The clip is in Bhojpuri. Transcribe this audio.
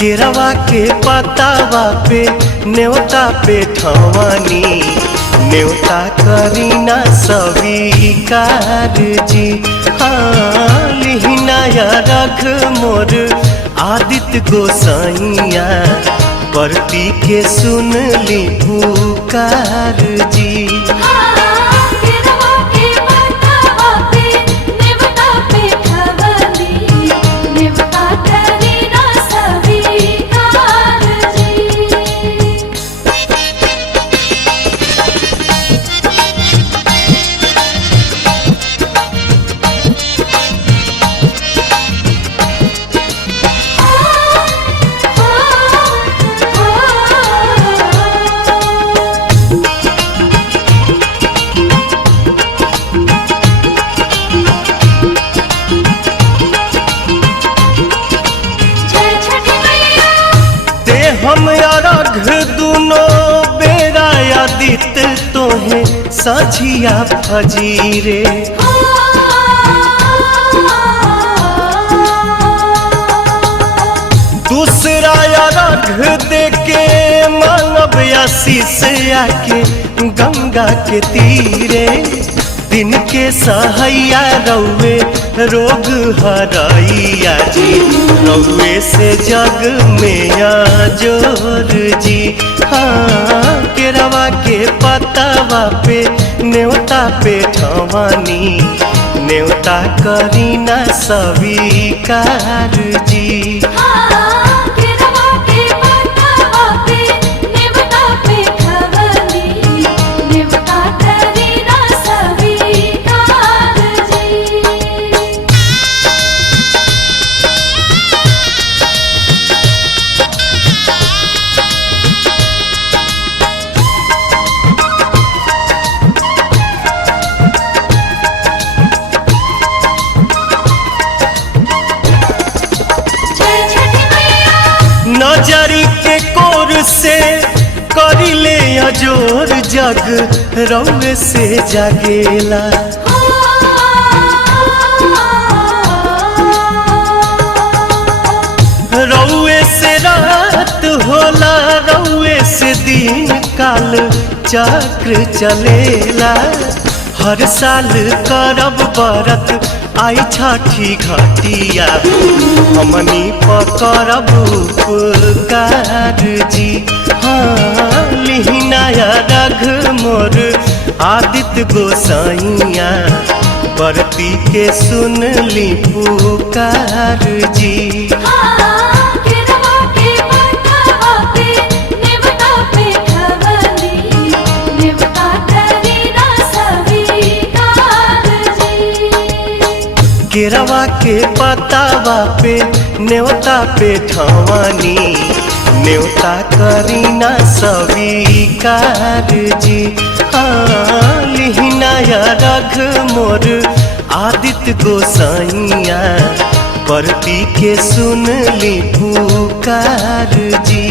केरवा के पतावा पे न्योता पे ठवानी न्योता करीना स्वीकार जी। हाँ लिहिनाया रख मोर आदित्य गोसाइया परती के सुन ली पुकार जी। हम अरघ दुनो बेरा आदित तोहे सझिया फजीरे। दूसरा अरघ देके मांगब आशीष आके गंगा के तीरे। दिन के सहैया रौवे रोग हराइया जी रौवे से जग में जोर जी। हाँ केरवा के पतावा पे न्योता पे ठवानी न्योता करीना स्वीकार जी। नजरी के कोर से करिले अजोर जग रौवे से जागेला। रौवे से रात होला रौवे से दिन काल चक्र चलेला। हर साल करब बरत आई छठी घटिया हमनी पकड़ब उपकार जी। हाँ लिहिनाया रघ मोर आदित्य गोसाइया परती के सुन ली पुकार जी। केरवा के पतावा पे न्योता पे ठवानी न्योता करीना स्वीकार जी। हाँ लिहिनाया रघ मोर आदित्य गोसाइया परती के सुन ली पुकार जी।